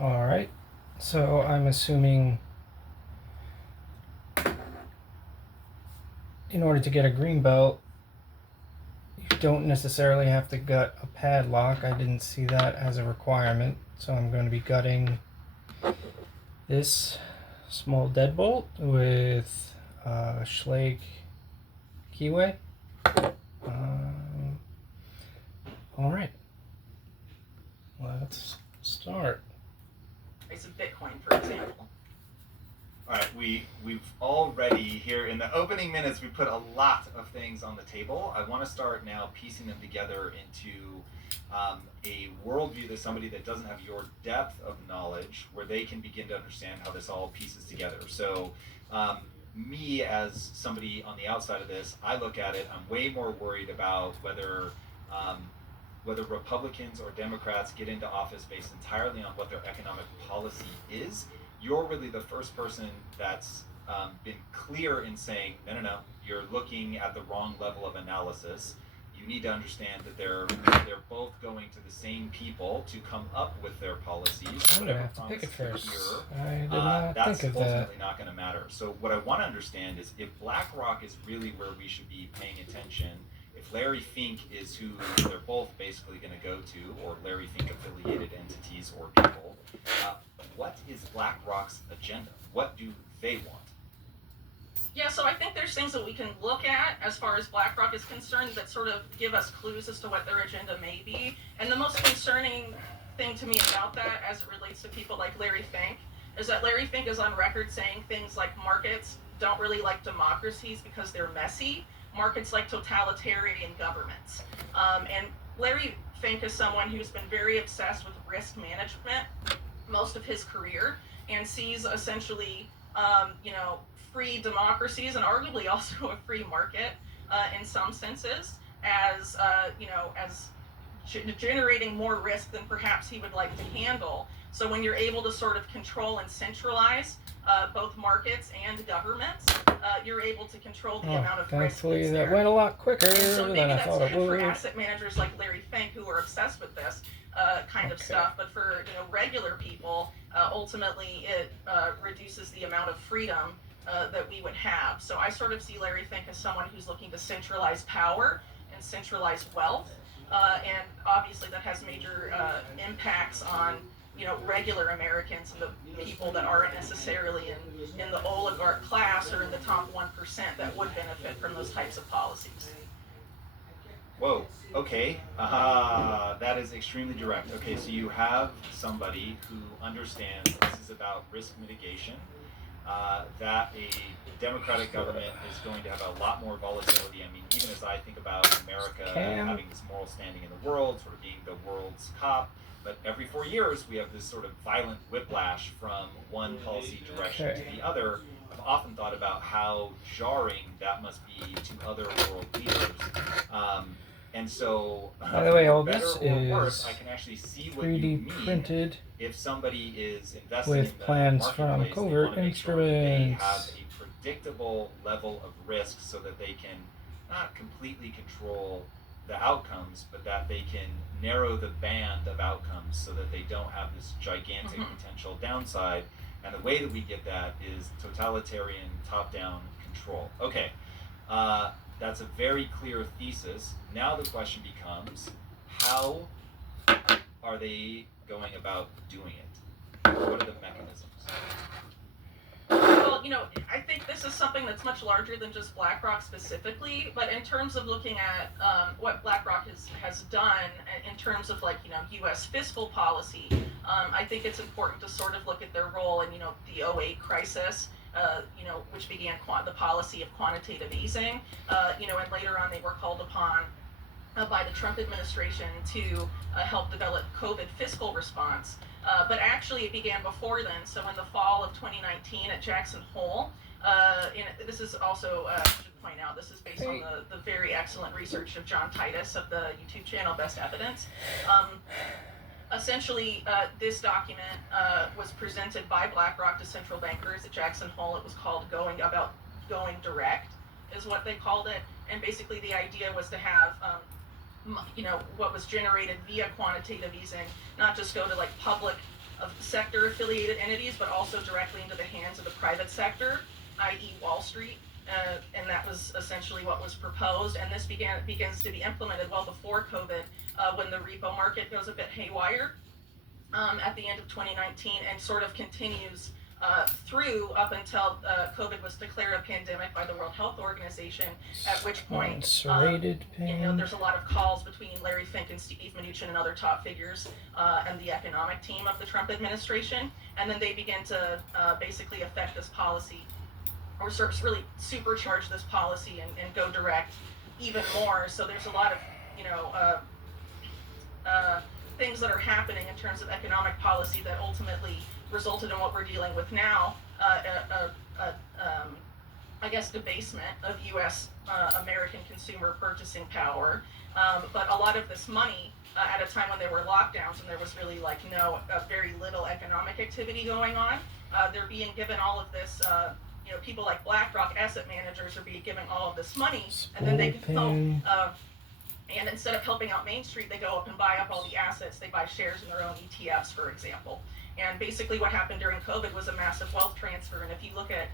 All right. So I'm assuming in order to get a green belt, you don't necessarily have to gut a padlock. I didn't see that as a requirement. So I'm going to be gutting this small deadbolt with Schlage Keyway. All right. Let's start. Price of Bitcoin, for example. All right, we've already here in the opening minutes we put a lot of things on the table. I want to start now piecing them together into a worldview that somebody that doesn't have your depth of knowledge, where they can begin to understand how this all pieces together. So, me as somebody on the outside of this, I look at it. I'm way more worried about whether Republicans or Democrats get into office based entirely on what their economic policy is. You're really the first person that's been clear in saying, no, you're looking at the wrong level of analysis. You need to understand that they're both going to the same people to come up with their policies. I'm gonna have to pick it first. I did not that's think of ultimately that. not going to matter. So what I want to understand is if BlackRock is really where we should be paying attention, if Larry Fink is who they're both basically going to go to, or Larry Fink affiliated entities or people, what is BlackRock's agenda? What do they want? Yeah, so I think there's things that we can look at as far as BlackRock is concerned that sort of give us clues as to what their agenda may be. And the most concerning thing to me about that, as it relates to people like Larry Fink, is that Larry Fink is on record saying things like markets don't really like democracies because they're messy. Markets like totalitarian governments. And Larry Fink is someone who's been very obsessed with risk management most of his career and sees essentially, free democracies and arguably also a free market in some senses as, as generating more risk than perhaps he would like to handle. So when you're able to sort of control and centralize both markets and governments, you're able to control the amount of risk Thankfully, that's that there. went a lot quicker And so than maybe I that's thought it good for would. asset managers like Larry Fink who are obsessed with this kind of stuff. But for regular people, ultimately it reduces the amount of freedom that we would have. So I sort of see Larry Fink as someone who's looking to centralize power and centralize wealth. And obviously that has major impacts on regular Americans and the people that aren't necessarily in the oligarch class or in the top 1% that would benefit from those types of policies. Whoa, okay. That is extremely direct. Okay, so you have somebody who understands this is about risk mitigation, that a democratic government is going to have a lot more volatility. I mean, even as I think about America having this moral standing in the world, sort of being the world's cop, but every 4 years we have this sort of violent whiplash from one policy direction to the other. I've often thought about how jarring that must be to other world leaders. And so, by the way, all better this or worse, is I can actually see what you 3D mean. printed If somebody is investing with in the plans from marketplace, they Covert want to make sure that they have Instruments. a predictable level of risk so that they can not completely control the outcomes, but that they can narrow the band of outcomes so that they don't have this gigantic potential downside. And the way that we get that is totalitarian top-down control. Okay, that's a very clear thesis. Now the question becomes, how are they going about doing it? What are the mechanisms? Well, I think this is something that's much larger than just BlackRock specifically, but in terms of looking at what BlackRock has done in terms of U.S. fiscal policy, I think it's important to sort of look at their role in the '08 crisis. Which began the policy of quantitative easing, and later on they were called upon by the Trump administration to help develop COVID fiscal response. But actually, it began before then. So in the fall of 2019 at Jackson Hole, and this is also, I should point out, this is based on the very excellent research of John Titus of the YouTube channel Best Evidence. Essentially, this document was presented by BlackRock to central bankers at Jackson Hole. It was called Going Direct, is what they called it. And basically the idea was to have what was generated via quantitative easing not just go to public of sector affiliated entities, but also directly into the hands of the private sector, i.e. Wall Street. And that was essentially what was proposed. And this begins to be implemented well before COVID, when the repo market goes a bit haywire at the end of 2019, and sort of continues through up until COVID was declared a pandemic by the World Health Organization, at which point there's a lot of calls between Larry Fink and Steve Mnuchin and other top figures and the economic team of the Trump administration, and then they begin to basically affect this policy, or sort of really supercharge this policy and go direct even more. So there's a lot of things that are happening in terms of economic policy that ultimately resulted in what we're dealing with now, I guess, debasement of U.S. American consumer purchasing power. But a lot of this money, at a time when there were lockdowns and there was really very little economic activity going on, they're being given all of this. People like BlackRock asset managers are being given all of this money, and then they can help. And instead of helping out Main Street, they go up and buy up all the assets. They buy shares in their own ETFs, for example. And basically what happened during COVID was a massive wealth transfer. And if you look at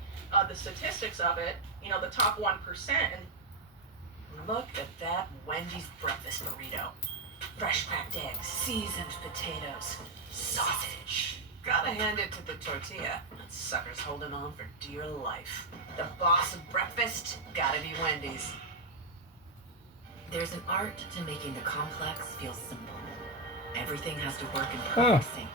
the statistics of it, the top 1%. And look at that Wendy's breakfast burrito. Fresh cracked eggs, seasoned potatoes, sausage. Gotta hand it to the tortilla. That sucker's holding on for dear life. The boss of breakfast, gotta be Wendy's. There's an art to making the complex feel simple. Everything has to work in perfect sync.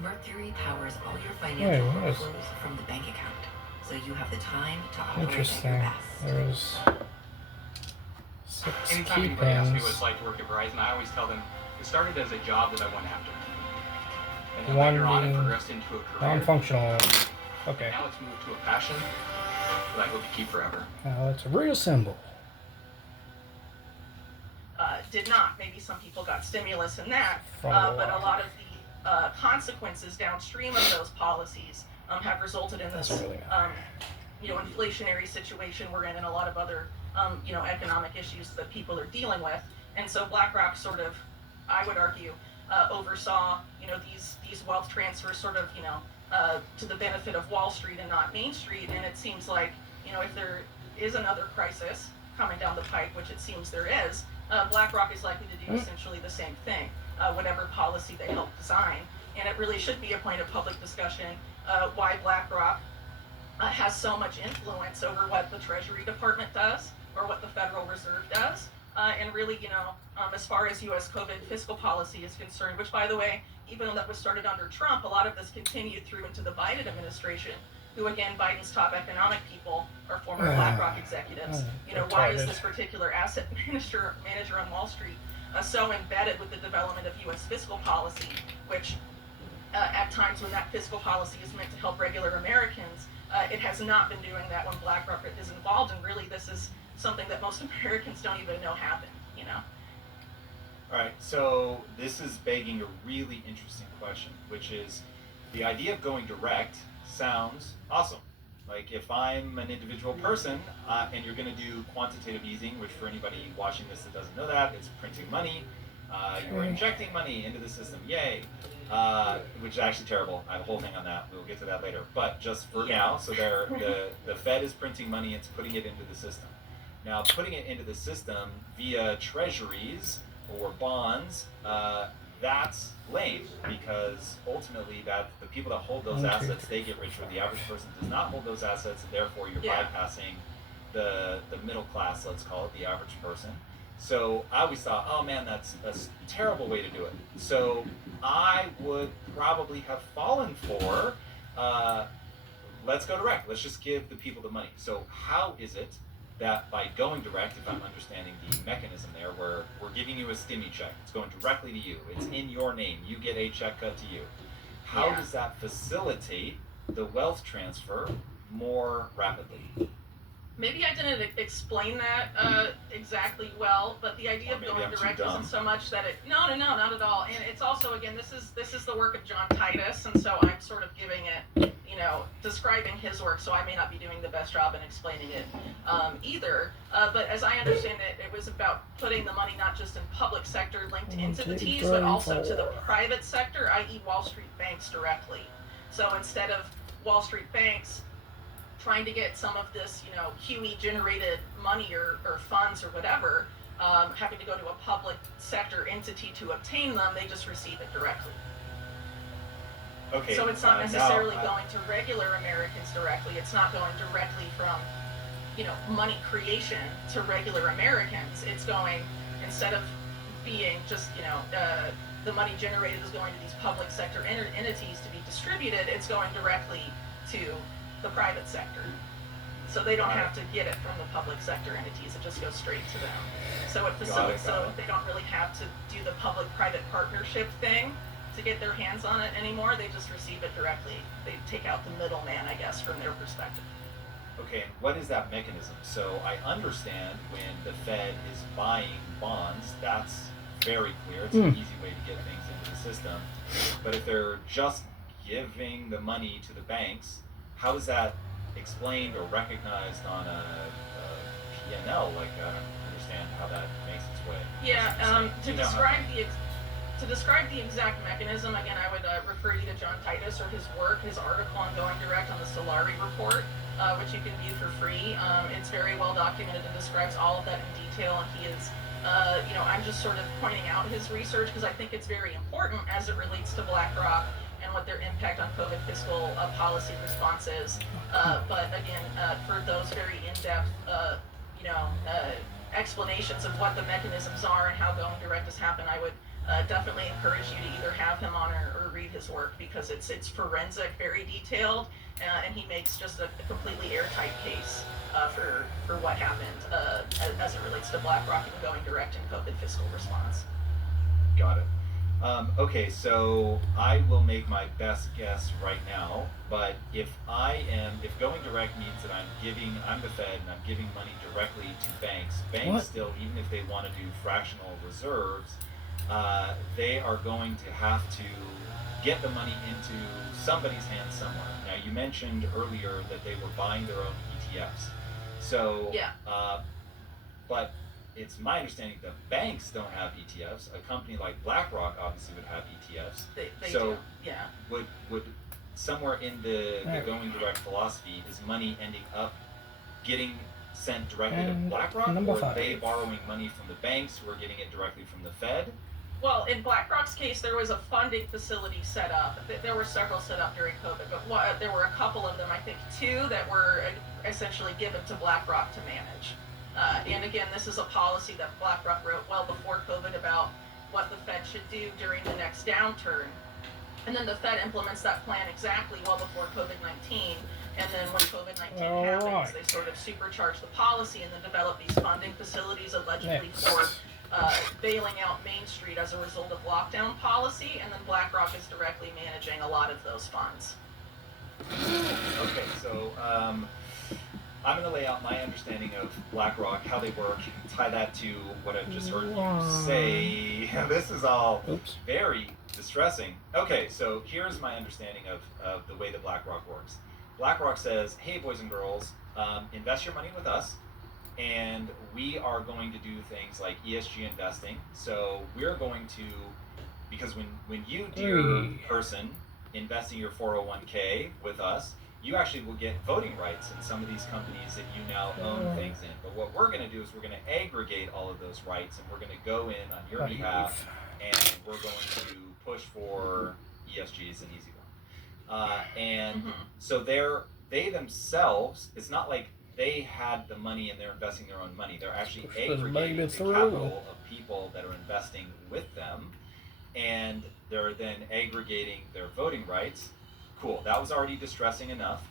Mercury powers all your financial workflows from the bank account, so you have the time to operate at your best. There's 6 Anytime key anybody asks me pins. what it's like to work at Verizon, I always tell them it started as a job that I went after. And then One later on it being progressed into a career. non-functional. Okay. Now it's moved to a passion that I hope to keep forever. Now let's reassemble. Did not. Maybe some people got stimulus in that, but a lot of the consequences downstream of those policies have resulted in this inflationary situation we're in, and a lot of other economic issues that people are dealing with. And so BlackRock sort of, I would argue, oversaw these wealth transfers sort of to the benefit of Wall Street and not Main Street. And it seems like if there is another crisis coming down the pike, which it seems there is, BlackRock is likely to do essentially the same thing, whatever policy they help design. And it really should be a point of public discussion why BlackRock has so much influence over what the Treasury Department does or what the Federal Reserve does. And really, as far as U.S. COVID fiscal policy is concerned, which, by the way, even though that was started under Trump, a lot of this continued through into the Biden administration, who, again, Biden's top economic people are former BlackRock executives. Why is this particular asset manager on Wall Street so embedded with the development of U.S. fiscal policy, which at times when that fiscal policy is meant to help regular Americans, it has not been doing that when BlackRock is involved. And really, this is something that most Americans don't even know happened, All right, so this is begging a really interesting question, which is the idea of going direct sounds awesome. Like if I'm an individual person and you're going to do quantitative easing, which for anybody watching this that doesn't know that, it's printing money. You're injecting money into the system, yay. Which is actually terrible. I have a whole thing on that. We'll get to that later. But just for now, so the Fed is printing money, it's putting it into the system. Now, putting it into the system via treasuries or bonds, that's lame, because ultimately that the people that hold those assets, they get richer. The average person does not hold those assets, and therefore you're bypassing the middle class, let's call it, the average person. So I always thought, oh man, that's a terrible way to do it. So I would probably have fallen for, let's go direct. Let's just give the people the money. So how is it that by going direct, if I'm understanding the mechanism there, where we're giving you a stimmy check, it's going directly to you, it's in your name, you get a check cut to you. How does that facilitate the wealth transfer more rapidly? Maybe I didn't explain that exactly well, but the idea Or of maybe going I'm too direct dumb. isn't so much that it. No, not at all. And it's also, again, this is the work of John Titus, and so I'm sort of giving it, describing his work. So I may not be doing the best job in explaining it either. But as I understand it, it was about putting the money not just in public sector linked into the T's, but also to the private sector, i.e., Wall Street banks directly. So instead of Wall Street banks trying to get some of this, QE generated money or funds or whatever, having to go to a public sector entity to obtain them, they just receive it directly. Okay. So it's not necessarily going to regular Americans directly. It's not going directly from, money creation to regular Americans. It's going, instead of being just, the money generated is going to these public sector entities to be distributed, it's going directly to the private sector. So they don't have to get it from the public sector entities, it just goes straight to them. So it facilitates, so they don't really have to do the public-private partnership thing to get their hands on it anymore. They just receive it directly. They take out the middleman, I guess, from their perspective. Okay, and what is that mechanism? So I understand when the Fed is buying bonds, that's very clear. It's an easy way to get things into the system. But if they're just giving the money to the banks, how is that explained or recognized on a P&L? Like, I don't understand how that makes its way. Yeah, to describe the exact mechanism, again, I would refer you to John Titus or his work, his article on Going Direct on the Solari report, which you can view for free. It's very well documented and describes all of that in detail, and he is, I'm just sort of pointing out his research because I think it's very important as it relates to BlackRock and what their impact on COVID fiscal policy response is. But again, for those very in-depth, explanations of what the mechanisms are and how Going Direct has happened, I would definitely encourage you to either have him on or read his work because it's forensic, very detailed, and he makes just a completely airtight case for what happened as it relates to BlackRock and Going Direct and COVID fiscal response. Got it. Okay, so I will make my best guess right now, but if Going Direct means that I'm the Fed and I'm giving money directly to banks still, even if they want to do fractional reserves, they are going to have to get the money into somebody's hands somewhere. Now, you mentioned earlier that they were buying their own ETFs. So, yeah. But it's my understanding that banks don't have ETFs. A company like BlackRock obviously would have ETFs. They so do, yeah. Would somewhere in the Going Direct philosophy is money ending up getting sent directly to BlackRock, or are they borrowing money from the banks who are getting it directly from the Fed? Well, in BlackRock's case, there was a funding facility set up. There were several set up during COVID, but there were a couple of them, I think 2, that were essentially given to BlackRock to manage. And again, this is a policy that BlackRock wrote well before COVID about what the Fed should do during the next downturn. And then the Fed implements that plan exactly well before COVID-19. And then when COVID-19 happens, they sort of supercharge the policy and then develop these funding facilities allegedly for bailing out Main Street as a result of lockdown policy. And then BlackRock is directly managing a lot of those funds. Okay, so I'm going to lay out my understanding of BlackRock, how they work, tie that to what I've just heard you say. This is all very distressing. Okay, so here's my understanding of the way that BlackRock works. BlackRock says, hey, boys and girls, invest your money with us, and we are going to do things like ESG investing. So we're going to, because when you, dear person, investing your 401k with us, you actually will get voting rights in some of these companies that you now own things in. But what we're going to do is we're going to aggregate all of those rights, and we're going to go in on your behalf, and we're going to push for ESGs, an easy one. So they themselves, it's not like they had the money and they're investing their own money. They're actually aggregating the capital of people that are investing with them, and they're then aggregating their voting rights. Cool, that was already distressing enough.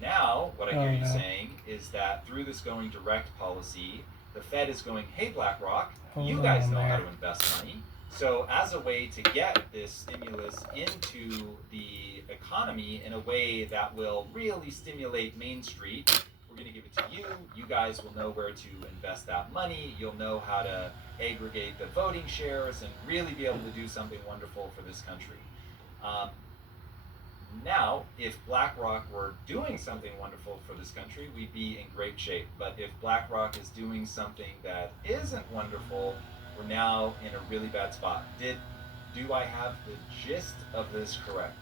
Now, what I hear you saying is that through this Going Direct policy, the Fed is going, hey, BlackRock, you guys know how to invest money. So as a way to get this stimulus into the economy in a way that will really stimulate Main Street, we're going to give it to you. You guys will know where to invest that money. You'll know how to aggregate the voting shares and really be able to do something wonderful for this country. Now, if BlackRock were doing something wonderful for this country, we'd be in great shape. But if BlackRock is doing something that isn't wonderful, we're now in a really bad spot. Do I have the gist of this correct?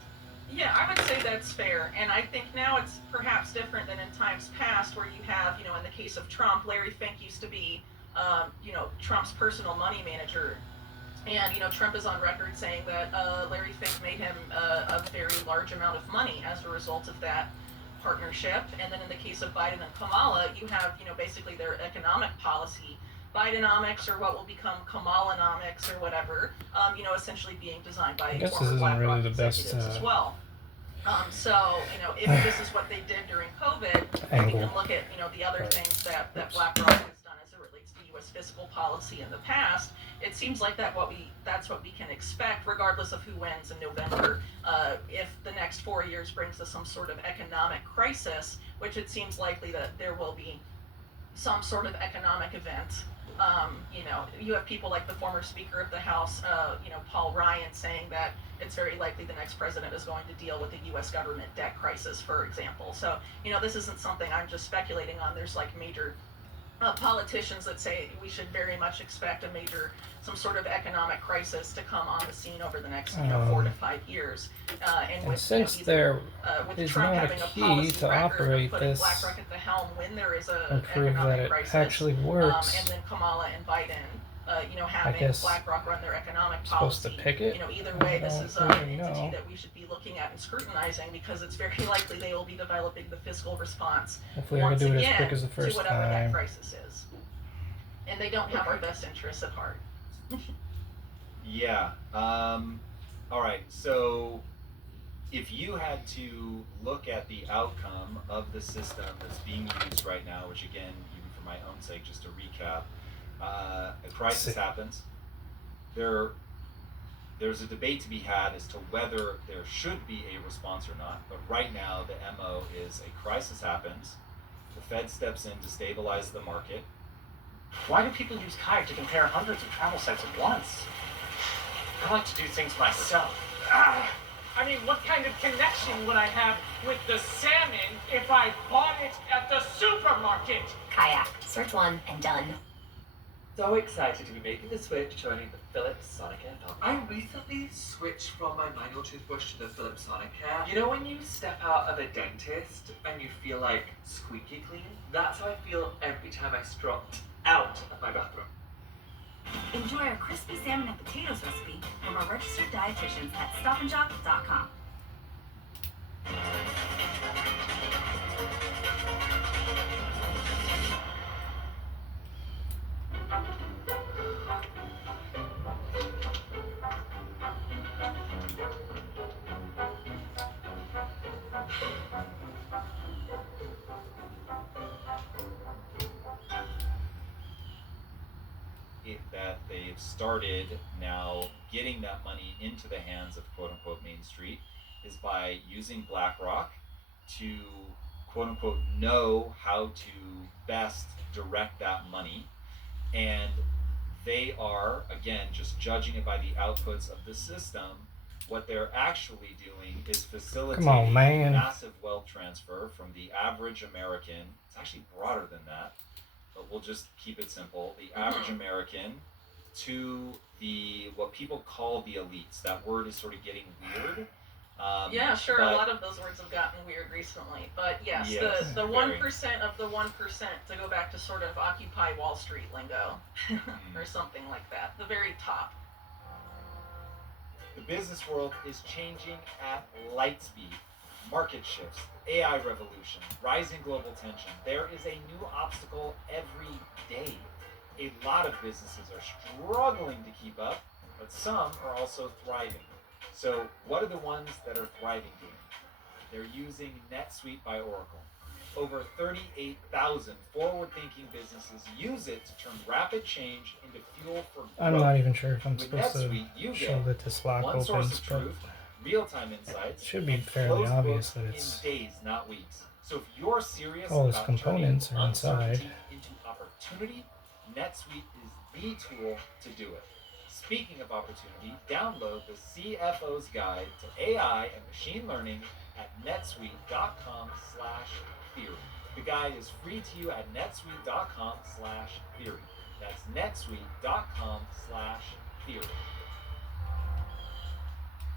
Yeah, I would say that's fair. And I think now it's perhaps different than in times past where you have, in the case of Trump, Larry Fink used to be, Trump's personal money manager. And, Trump is on record saying that Larry Fink made him a very large amount of money as a result of that partnership. And then in the case of Biden and Kamala, you have, basically their economic policy, Bidenomics, or what will become Kamalanomics or whatever, essentially being designed by former BlackRock executives as well. So, if this is what they did during COVID, we can look at, the other things that BlackRock has done as it relates to U.S. fiscal policy in the past. It seems like that's what we can expect, regardless of who wins in November. If the next 4 years brings us some sort of economic crisis, which it seems likely that there will be some sort of economic event. You have people like the former Speaker of the House, Paul Ryan, saying that it's very likely the next president is going to deal with the U.S. government debt crisis, for example. So, this isn't something I'm just speculating on. There's like major politicians that say we should very much expect some sort of economic crisis to come on the scene over the next 4 to 5 years. And with, since there with is Trump not having a a key policy to record operate of putting this BlackRock at the helm when there is a and prove that economic it crisis, actually works, and then Kamala and Biden, having guess BlackRock run their economic I'm supposed policy. to pick it. Either way, this is an really entity know. that we should be looking at and scrutinizing, because it's very likely they will be developing the fiscal response Hopefully I can once do it as again quick as the to first whatever that time. crisis is. And they don't have our best interests at heart. Yeah. All right. So if you had to look at the outcome of the system that's being used right now, which again, even for my own sake, just to recap, a crisis happens. There's a debate to be had as to whether there should be a response or not. But right now, the MO is a crisis happens, the Fed steps in to stabilize the market. Why do people use Kayak to compare hundreds of travel sites at once? I like to do things myself. I mean, what kind of connection would I have with the salmon if I bought it at the supermarket? Kayak. Search one and done. So excited to be making the switch joining the Philips Sonicare family. I recently switched from my manual toothbrush to the Philips Sonicare. You know when you step out of a dentist and you feel like squeaky clean? That's how I feel every time I strut out of my bathroom. Enjoy our crispy salmon and potatoes recipe from our registered dietitians at stopandshop.com. That they've started now getting that money into the hands of quote-unquote Main Street is by using BlackRock to quote-unquote know how to best direct that money, and they are, again, just judging it by the outputs of the system. What they're actually doing is facilitating massive wealth transfer from the average American. It's actually broader than that, but we'll just keep it simple. The average American to what people call the elites. That word is sort of getting weird. Yeah, sure. A lot of those words have gotten weird recently, but yes, the 1% of the 1%, to go back to sort of Occupy Wall Street lingo, or something like that. The very top. The business world is changing at light speed. Market shifts, AI revolution, rising global tension. There is a new obstacle every day. A lot of businesses are struggling to keep up, but some are also thriving. So what are the ones that are thriving doing? They're using NetSuite by Oracle. Over 38,000 forward-thinking businesses use it to turn rapid change into fuel for growth. I'm not even sure if I'm With supposed NetSuite, to show that this lock opens, but real-time insights, it should be fairly obvious that it's in days, not weeks. So if you're serious All those about components turning are inside. uncertainty into opportunity, NetSuite is the tool to do it. Speaking of opportunity, download the CFO's Guide to AI and Machine Learning at netsuite.com/theory. The guide is free to you at netsuite.com/theory. That's netsuite.com/theory.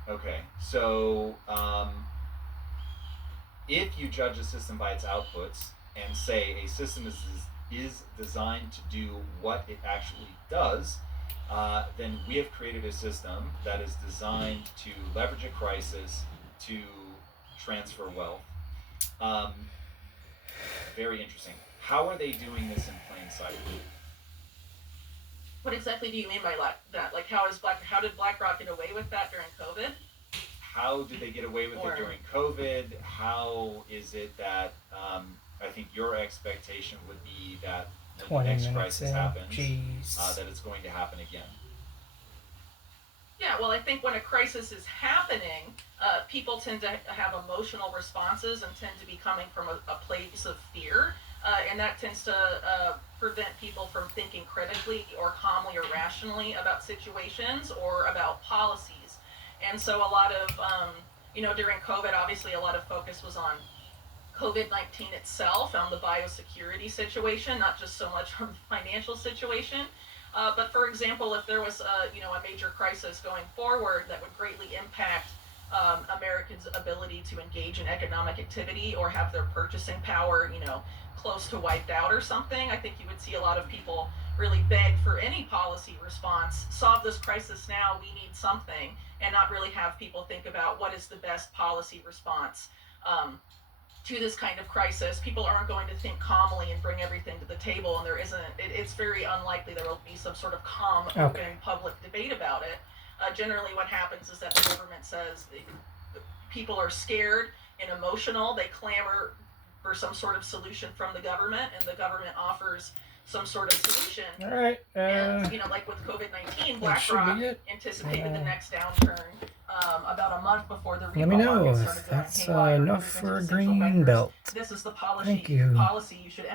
Okay, so if you judge a system by its outputs and say a system is designed to do what it actually does, then we have created a system that is designed to leverage a crisis to transfer wealth. Very interesting. How are they doing this in plain sight? What exactly do you mean by that? Like, how did BlackRock get away with that during COVID? How did they get away with it during COVID? How is it that I think your expectation would be that when the next crisis happens, that it's going to happen again? Yeah, well, I think when a crisis is happening, people tend to have emotional responses and tend to be coming from a place of fear. And that tends to prevent people from thinking critically or calmly or rationally about situations or about policies. And so a lot of, during COVID, obviously a lot of focus was on COVID-19 itself, on the biosecurity situation, not just so much on the financial situation. But for example, if there was a major crisis going forward that would greatly impact Americans' ability to engage in economic activity or have their purchasing power, close to wiped out or something, I think you would see a lot of people really beg for any policy response. Solve this crisis now, we need something, and not really have people think about what is the best policy response to this kind of crisis. People aren't going to think calmly and bring everything to the table, and it's very unlikely there will be some sort of calm, open public debate about it. Generally what happens is that the government says people are scared and emotional, they clamor for some sort of solution from the government, and the government offers some sort of solution. All right. And like with COVID-19, BlackRock anticipated the next downturn about a month before the Let me repo know market if started going that's haywire, enough moving for to a central green bankers. belt. This is the policy Thank you. you should